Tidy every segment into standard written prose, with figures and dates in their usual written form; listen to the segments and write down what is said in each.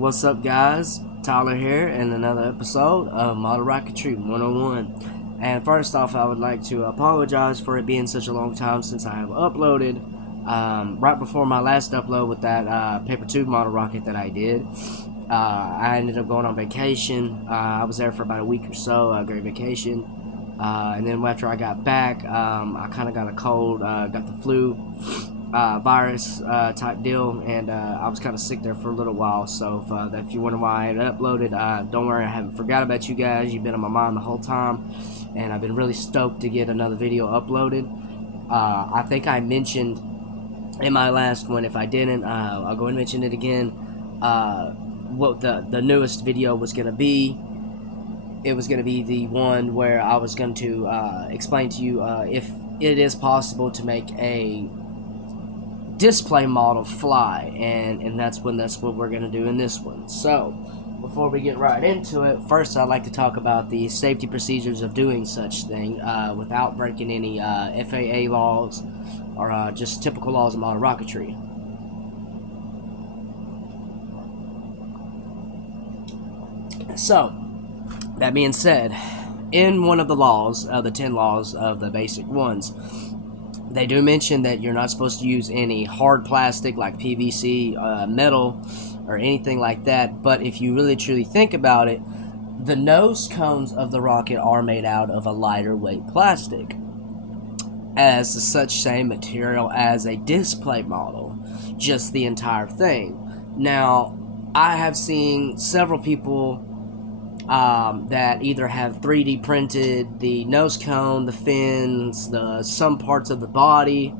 What's up, guys? Tyler here in another episode of Model Rocketry 101. And first off, I would like to apologize for it being such a long time since I have uploaded. Right before my last upload with that paper tube model rocket that I did, I ended up going on vacation. I was there for about a week or so, a great vacation. And then after I got back, I kind of got a cold, got the flu. Virus type deal, and I was kind of sick there for a little while. So if you wonder why I had uploaded, don't worry, I haven't forgot about you guys. You've been on my mind the whole time, and I've been really stoked to get another video uploaded. I think I mentioned in my last one. If I didn't, I'll go and mention it again. What the newest video was gonna be. It was gonna be the one where I was going to explain to you if it is possible to make a display model fly, and that's what we're gonna do in this one. So before we get right into it, first I'd like to talk about the safety procedures of doing such thing without breaking any FAA laws or just typical laws of model rocketry. So that being said, in one of the laws, the 10 laws of the basic ones, they do mention that you're not supposed to use any hard plastic like PVC, metal, or anything like that. But if you really truly think about it, the nose cones of the rocket are made out of a lighter weight plastic, as the such same material as a display model, just the entire thing. Now, I have seen several people that either have 3D printed the nose cone, the fins, some parts of the body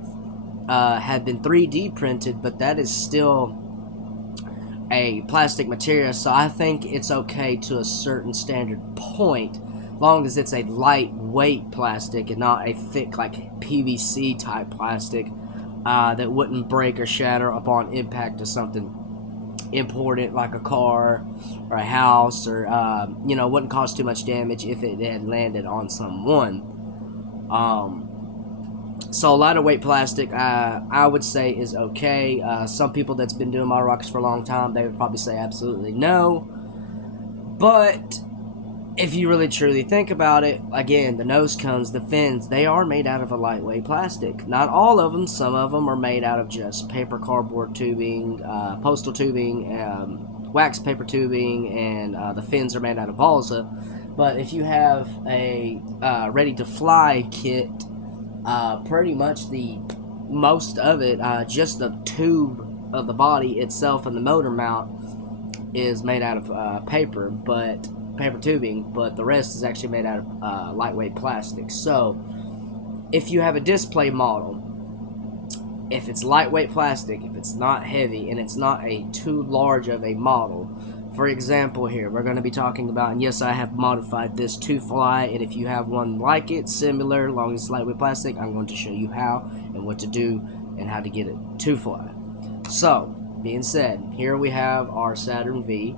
have been 3D printed, but that is still a plastic material. So I think it's okay to a certain standard point, long as it's a lightweight plastic and not a thick like PVC type plastic that wouldn't break or shatter upon impact of something important like a car or a house, or wouldn't cause too much damage if it had landed on someone. So a lighter weight plastic I would say is okay. Some people that's been doing model rockets for a long time, they would probably say absolutely no. But if you really truly think about it, again, the nose cones, the fins, they are made out of a lightweight plastic. Not all of them. Some of them are made out of just paper, cardboard tubing, postal tubing, wax paper tubing, and the fins are made out of balsa. But if you have a ready-to-fly kit, pretty much most of it, just the tube of the body itself and the motor mount is made out of paper tubing, but the rest is actually made out of lightweight plastic. So if you have a display model, if it's lightweight plastic, if it's not heavy, and it's not a too large of a model, for example, here we're going to be talking about, and yes, I have modified this to fly, and if you have one like it, similar, as long as it's lightweight plastic, I'm going to show you how and what to do and how to get it to fly. So being said, here we have our Saturn V.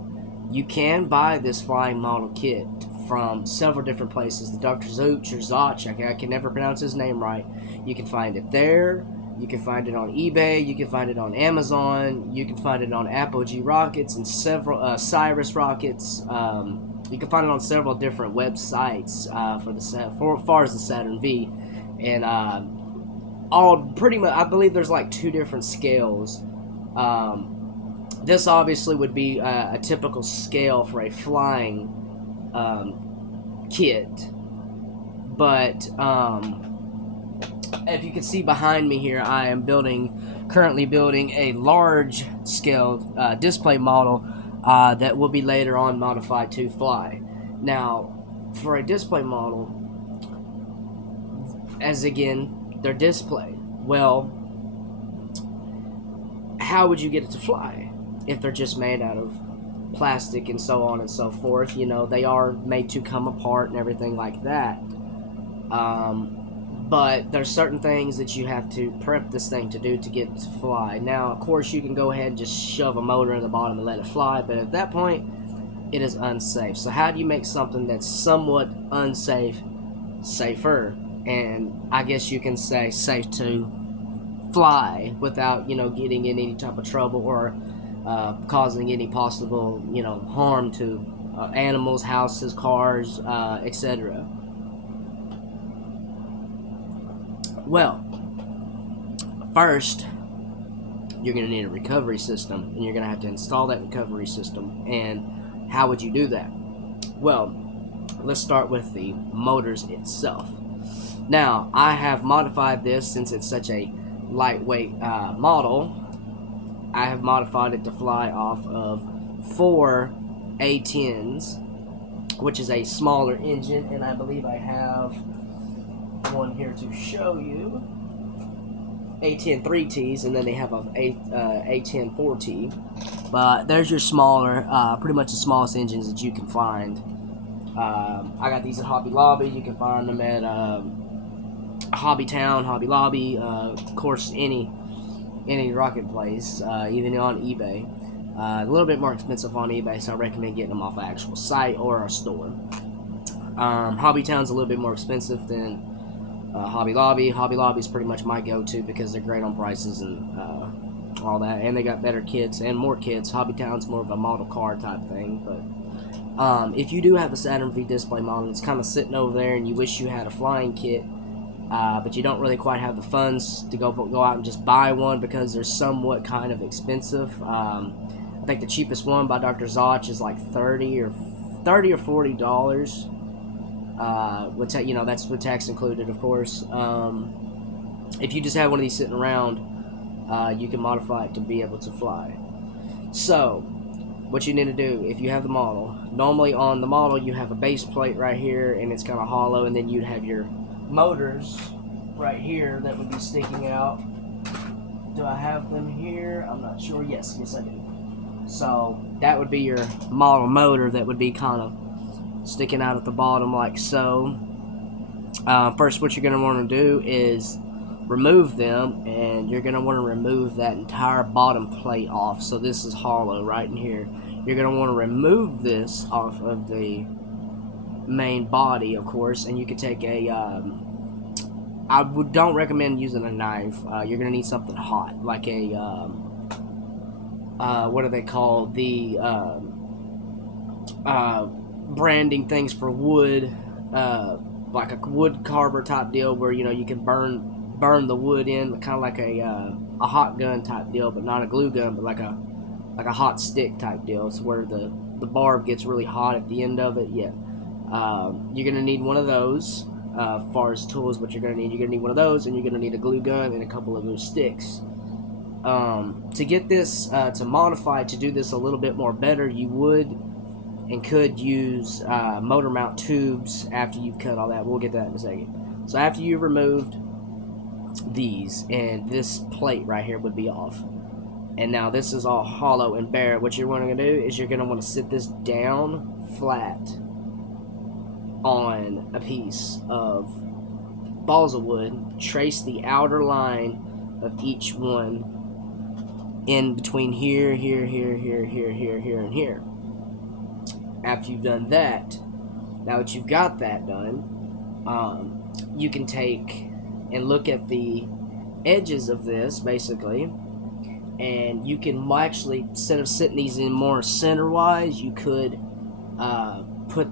You can buy this flying model kit from several different places. The Dr. Zooch or Zoch, I can never pronounce his name right. You can find it there. You can find it on eBay. You can find it on Amazon. You can find it on Apogee Rockets and several Cyrus Rockets. You can find it on several different websites for as far as the Saturn V, and all pretty much. I believe there's like 2 different scales. This obviously would be a typical scale for a flying kit, but if you can see behind me here, I am currently building a large scale display model that will be later on modified to fly. Now, for a display model, as again, they're display. Well, how would you get it to fly if they're just made out of plastic and so on and so forth? They are made to come apart and everything like that. But there's certain things that you have to prep this thing to do to get it to fly. Now, of course, you can go ahead and just shove a motor in the bottom and let it fly, but at that point, it is unsafe. So how do you make something that's somewhat unsafe safer? And I guess you can say safe to fly without, getting in any type of trouble or causing any possible, harm to animals, houses, cars, etc. Well, first, you're going to need a recovery system, and you're going to have to install that recovery system. And how would you do that? Well, let's start with the motors itself. Now, I have modified this since it's such a lightweight model. I have modified it to fly off of 4 A10s, which is a smaller engine, and I believe I have one here to show you. A10 3Ts, and then they have a A10 4T. But there's your smaller, pretty much the smallest engines that you can find. I got these at Hobby Lobby. You can find them at Hobby Town, Hobby Lobby, of course, any rocket place, even on eBay. A little bit more expensive on eBay, so I recommend getting them off an actual site or a store. Hobby Town's a little bit more expensive than Hobby Lobby. Hobby Lobby is pretty much my go-to because they're great on prices and all that, and they got better kits and more kits. Hobby Town's more of a model car type thing, but if you do have a Saturn V display model, it's kind of sitting over there, and you wish you had a flying kit, but you don't really quite have the funds to go out and just buy one because they're somewhat kind of expensive. I think the cheapest one by Dr. Zoch is like $30 or $40. That's with tax included, of course. If you just have one of these sitting around, you can modify it to be able to fly. So, what you need to do, if you have the model, normally on the model you have a base plate right here, and it's kind of hollow, and then you'd have your motors right here that would be sticking out. Do I have them here? I'm not sure. Yes, I do. So, that would be your model motor that would be kind of sticking out at the bottom like so. First, what you're going to want to do is remove them, and you're going to want to remove that entire bottom plate off. So this is hollow right in here. You're going to want to remove this off of the main body, of course, and you can take a don't recommend using a knife. You're going to need something hot, like a what are they called, the branding things for wood, like a wood carver type deal, where you can burn the wood in, kind of like a hot gun type deal, but not a glue gun, but like a hot stick type deal. It's where the barb gets really hot at the end of it. Yeah, you're gonna need one of those. As far as tools, what you're gonna need one of those, and you're gonna need a glue gun and a couple of those sticks. To get this to modify to do this a little bit more better, you would and could use motor mount tubes after you've cut all that. We'll get that in a second. So after you've removed these, and this plate right here would be off, and now this is all hollow and bare, what you're going to do is you're going to want to sit this down flat on a piece of balsa wood, trace the outer line of each one in between here, here, here, here, here, here, here, and here. After you've done that, now that you've got that done, you can take and look at the edges of this, basically, and you can actually, instead of sitting these in more center-wise, you could put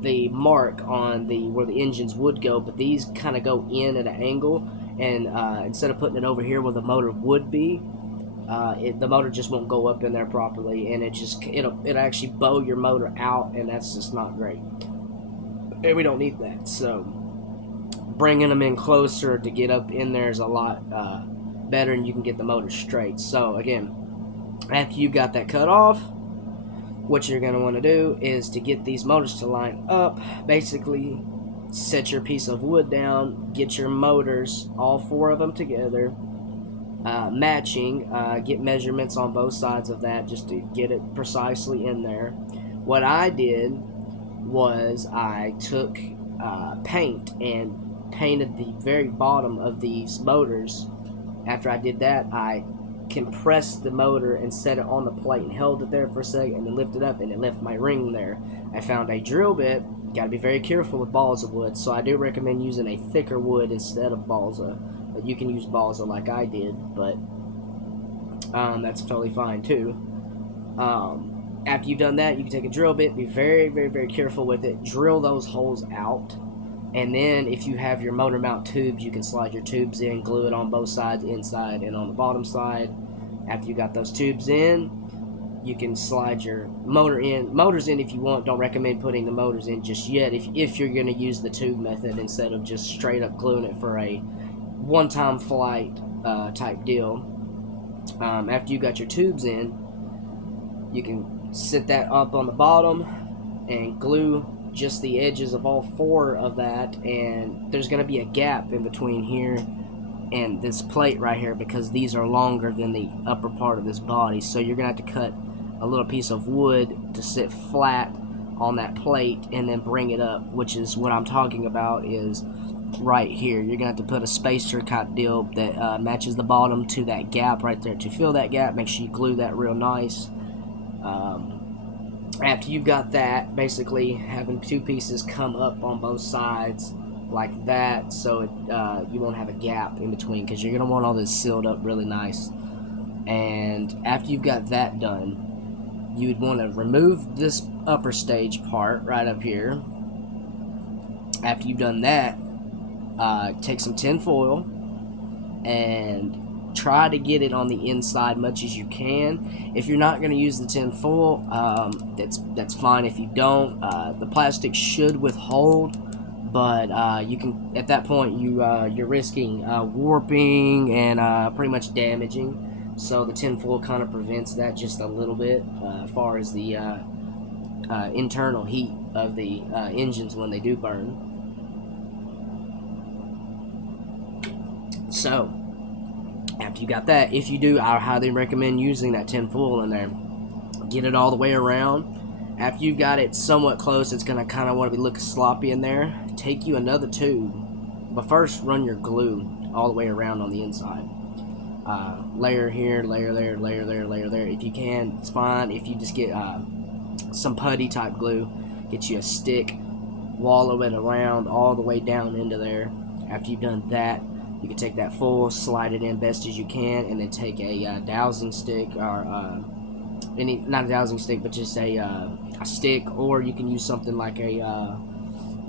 the mark on where the engines would go, but these kind of go in at an angle, and instead of putting it over here where the motor would be, the motor just won't go up in there properly, and it'll actually bow your motor out, and that's just not great. And we don't need that. So bringing them in closer to get up in there is a lot better, and you can get the motor straight. So again, after you've got that cut off, what you're going to want to do is to get these motors to line up. Basically, set your piece of wood down, get your motors, all 4 of them together, matching, get measurements on both sides of that just to get it precisely in there. What I did was I took paint and painted the very bottom of these motors. After I did that, I compressed the motor and set it on the plate and held it there for a second, and then lifted up, and it left my ring there. I found a drill bit. Got to be very careful with balsa wood, so I do recommend using a thicker wood instead of balsa. But you can use balsa like I did, but That's totally fine too. After you've done that, you can take a drill bit, be very, very, very careful with it, drill those holes out, and then if you have your motor mount tubes, you can slide your tubes in, glue it on both sides, inside and on the bottom side. After you got those tubes in, you can slide your motors in if you want. Don't recommend putting the motors in just yet if you're going to use the tube method instead of just straight up gluing it for a one-time flight type deal. After you got your tubes in, you can sit that up on the bottom and glue just the edges of all four of that, and there's going to be a gap in between here and this plate right here because these are longer than the upper part of this body, so you're going to have to cut a little piece of wood to sit flat on that plate and then bring it up, which is what I'm talking about is right here. You're going to have to put a spacer type deal that matches the bottom to that gap right there. To fill that gap, make sure you glue that real nice. After you've got that, basically having two pieces come up on both sides like that, so you won't have a gap in between, because you're going to want all this sealed up really nice. And after you've got that done, you would want to remove this upper stage part right up here. After you've done that, take some tin foil and try to get it on the inside much as you can. If you're not going to use the tin foil, that's fine if you don't. The plastic should withhold, but you can, at that point, you're risking warping and pretty much damaging. So the tin foil kind of prevents that just a little bit as far as the internal heat of the engines when they do burn. So after you got that, if you do, I highly recommend using that tin foil in there. Get it all the way around. After you've got it somewhat close, it's going to kind of want to be looking sloppy in there. Take you another tube, but first run your glue all the way around on the inside. Layer here, layer there, layer there, layer there. If you can, it's fine. If you just get some putty type glue, get you a stick, wallow it around all the way down into there. After you've done that, you can take that foil, slide it in best as you can, and then take a dowsing stick, or not a dowsing stick, but just a stick, or you can use something like a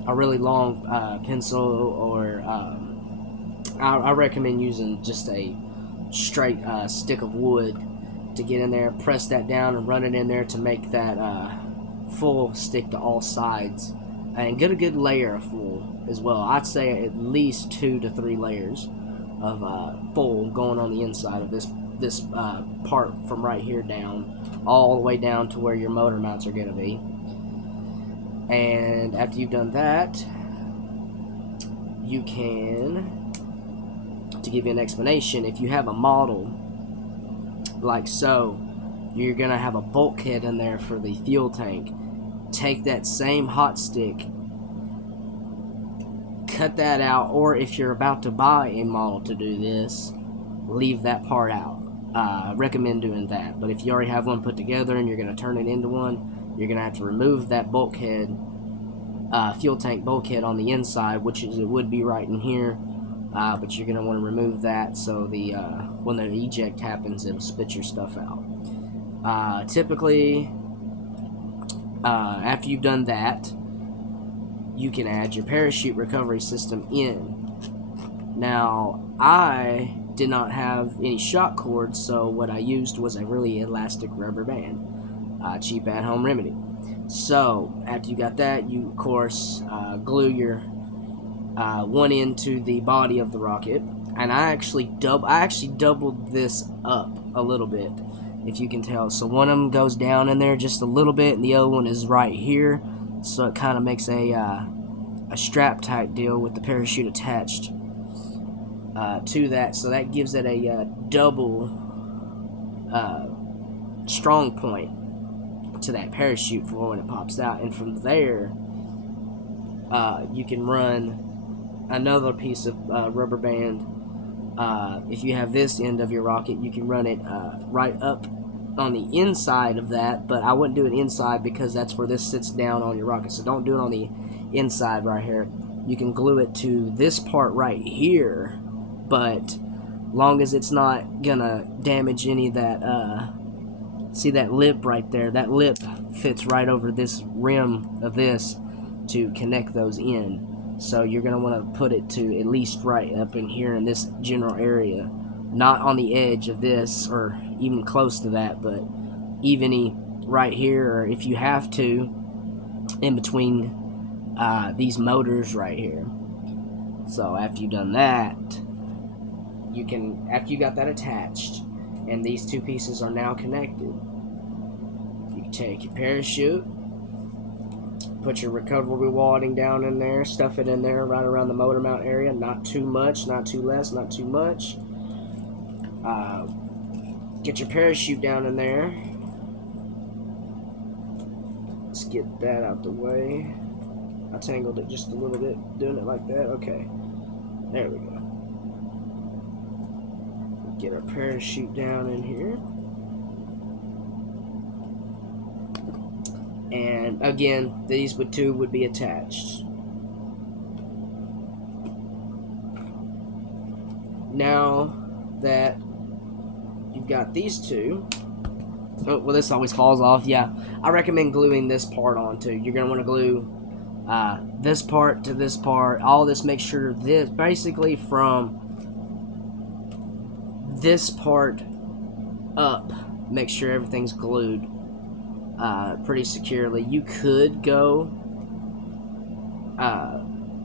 really long pencil, or I recommend using just a straight stick of wood to get in there, press that down and run it in there to make that full stick to all sides, and get a good layer of full as well. I'd say at least 2 to 3 layers of full going on the inside of this part from right here down all the way down to where your motor mounts are going to be. And after you've done that, you can, to give you an explanation, if you have a model like so, you're going to have a bulkhead in there for the fuel tank. Take that same hot stick, cut that out, or if you're about to buy a model to do this, leave that part out. I recommend doing that. But if you already have one put together and you're going to turn it into one, you're going to have to remove that bulkhead, fuel tank bulkhead on the inside, which is, it would be right in here. But you're going to want to remove that so the when the eject happens, it'll spit your stuff out. Typically, after you've done that, you can add your parachute recovery system in. Now, I did not have any shock cords, so what I used was a really elastic rubber band. Cheap at-home remedy. So, after you got that, you, of course, glue your one end to the body of the rocket, and I actually doubled this up a little bit, if you can tell. So one of them goes down in there just a little bit, and the other one is right here, so it kind of makes a strap type deal with the parachute attached to that, so that gives it a double strong point to that parachute for when it pops out. And from there, you can run another piece of rubber band. If you have this end of your rocket, you can run it right up on the inside of that, but I wouldn't do it inside because that's where this sits down on your rocket, so don't do it on the inside right here. You can glue it to this part right here, but long as it's not gonna damage any of that. See that lip right there? That lip fits right over this rim of this to connect those in. So you're gonna want to put it to at least right up in here in this general area, not on the edge of this or even close to that, but even right here, or if you have to, in between these motors right here. So after you've done that, you can, after you got that attached and these two pieces are now connected, you can take your parachute, put your recovery wadding down in there, stuff it in there right around the motor mount area, not too much, not too less, not too much. Get your parachute down in there. Let's get that out the way. I tangled it just a little bit doing it like that. Okay, there we go. Get our parachute down in here. And again, these two would be attached. Now that you've got these two, oh, well, this always falls off. Yeah, I recommend gluing this part on too. You're gonna want to glue this part to this part. All this, make sure this, basically from this part up, make sure everything's glued pretty securely. You could go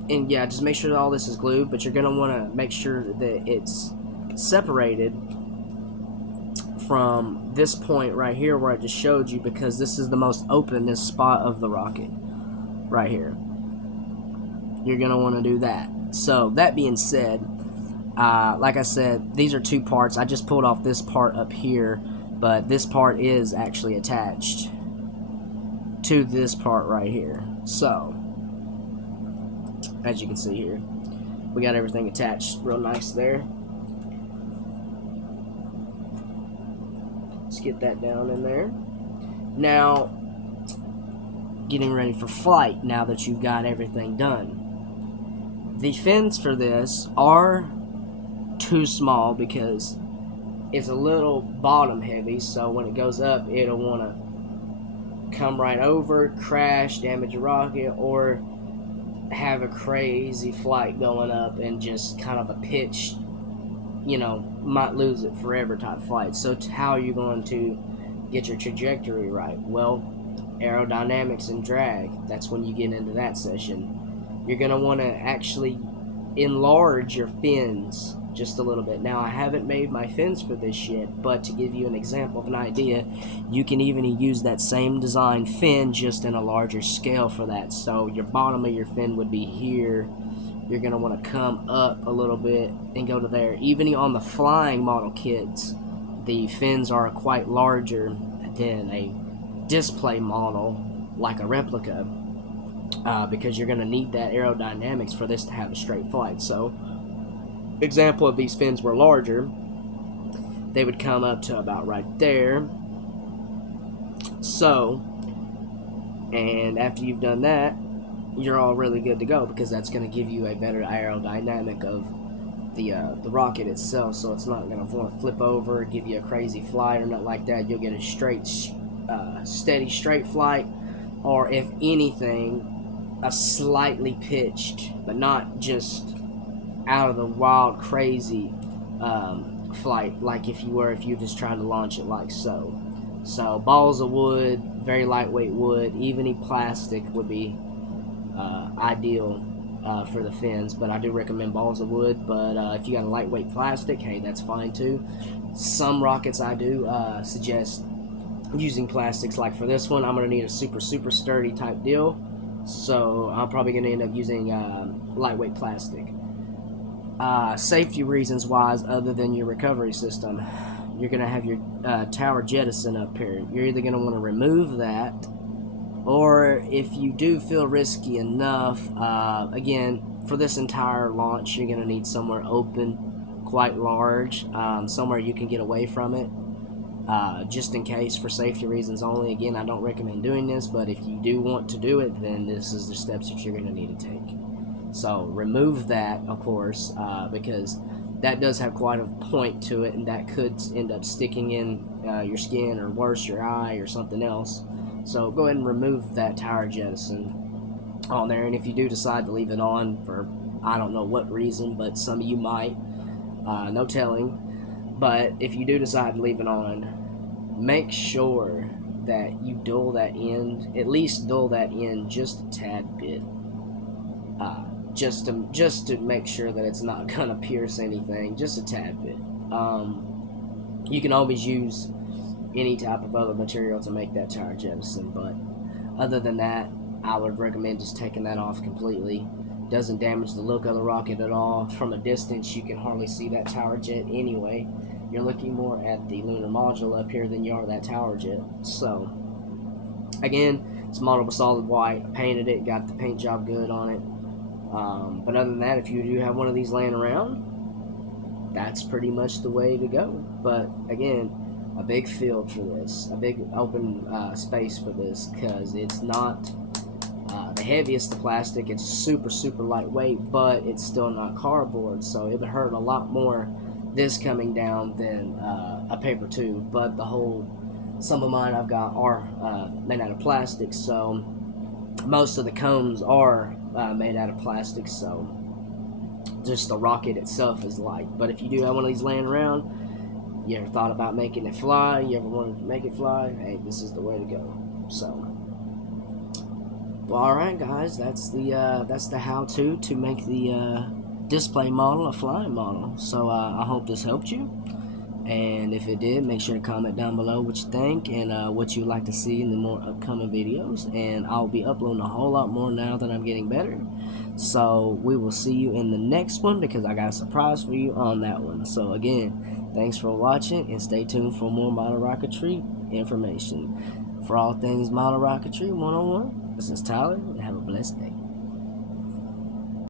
and yeah, just make sure that all this is glued, but you're gonna want to make sure that it's separated from this point right here where I just showed you, because this is the most open spot of the rocket right here. You're gonna want to do that. So that being said, like I said, these are two parts. I just pulled off this part up here, but this part is actually attached to this part right here. So as you can see here, we got everything attached real nice there. Let's get that down in there. Now, getting ready for flight, now that you've got everything done. The fins for this are too small because it's a little bottom heavy, so when it goes up, it'll want to come right over, crash, damage a rocket, or have a crazy flight going up and just kind of a pitched, you know, might lose it forever type flight. So how are you going to get your trajectory right? Well, aerodynamics and drag, that's when you get into that session. You're going to want to actually enlarge your fins just a little bit. Now, I haven't made my fins for this yet, but to give you an example of an idea, you can even use that same design fin just in a larger scale for that. So your bottom of your fin would be here. You're going to want to come up a little bit and go to there. Even on the flying model kits, the fins are quite larger than a display model like a replica, because you're going to need that aerodynamics for this to have a straight flight. So example of these fins were larger, they would come up to about right there. So, and after you've done that, you're all really good to go, because that's going to give you a better aerodynamic of the rocket itself. So it's not going to want to flip over, give you a crazy flight or nothing like that. You'll get a straight, steady straight flight, or if anything, a slightly pitched, but not just out of the wild crazy flight like if you're just trying to launch it like so. So balls of wood, very lightweight wood, even plastic would be ideal for the fins, but I do recommend balls of wood. But if you got a lightweight plastic, hey, that's fine too. Some rockets I do suggest using plastics. Like for this one, I'm going to need a super sturdy type deal, so I'm probably going to end up using lightweight plastic. Safety reasons wise, other than your recovery system, you're going to have your tower jettison up here. You're either going to want to remove that, or if you do feel risky enough, again, for this entire launch, you're going to need somewhere open, quite large, somewhere you can get away from it, just in case, for safety reasons only. Again, I don't recommend doing this, but if you do want to do it, then this is the steps that you're going to need to take. So remove that, of course, because that does have quite a point to it, and that could end up sticking in your skin, or worse, your eye or something else. So go ahead and remove that tire jettison on there. And if you do decide to leave it on for I don't know what reason, but some of you might, no telling, but if you do decide to leave it on, make sure that you dull that end, at least dull that end just a tad bit, just to make sure that it's not gonna pierce anything, just a tad bit. You can always use any type of other material to make that tire jettison, but other than that, I would recommend just taking that off completely. Doesn't damage the look of the rocket at all. From a distance, you can hardly see that tower jet anyway. You're looking more at the lunar module up here than you are that tower jet. So, again, it's modeled with solid white. I painted it, got the paint job good on it. But other than that, if you do have one of these laying around, that's pretty much the way to go. But again, a big field for this, a big open space for this, because it's not the heaviest of plastic. It's super lightweight, but it's still not cardboard, so it would hurt a lot more this coming down than a paper tube. But some of mine I've got are made out of plastic, so most of the cones are made out of plastic, so just the rocket itself is light. But if you do have one of these laying around, you ever thought about making it fly, you ever wanted to make it fly, hey, this is the way to go. So, well, alright guys, that's the how-to to make the display model a flying model. So I hope this helped you, and if it did, make sure to comment down below what you think and what you'd like to see in the more upcoming videos. And I'll be uploading a whole lot more now that I'm getting better. So we will see you in the next one, because I got a surprise for you on that one. So again, thanks for watching, and stay tuned for more model rocketry information. For all things model rocketry 101, this is Tyler, and have a blessed day.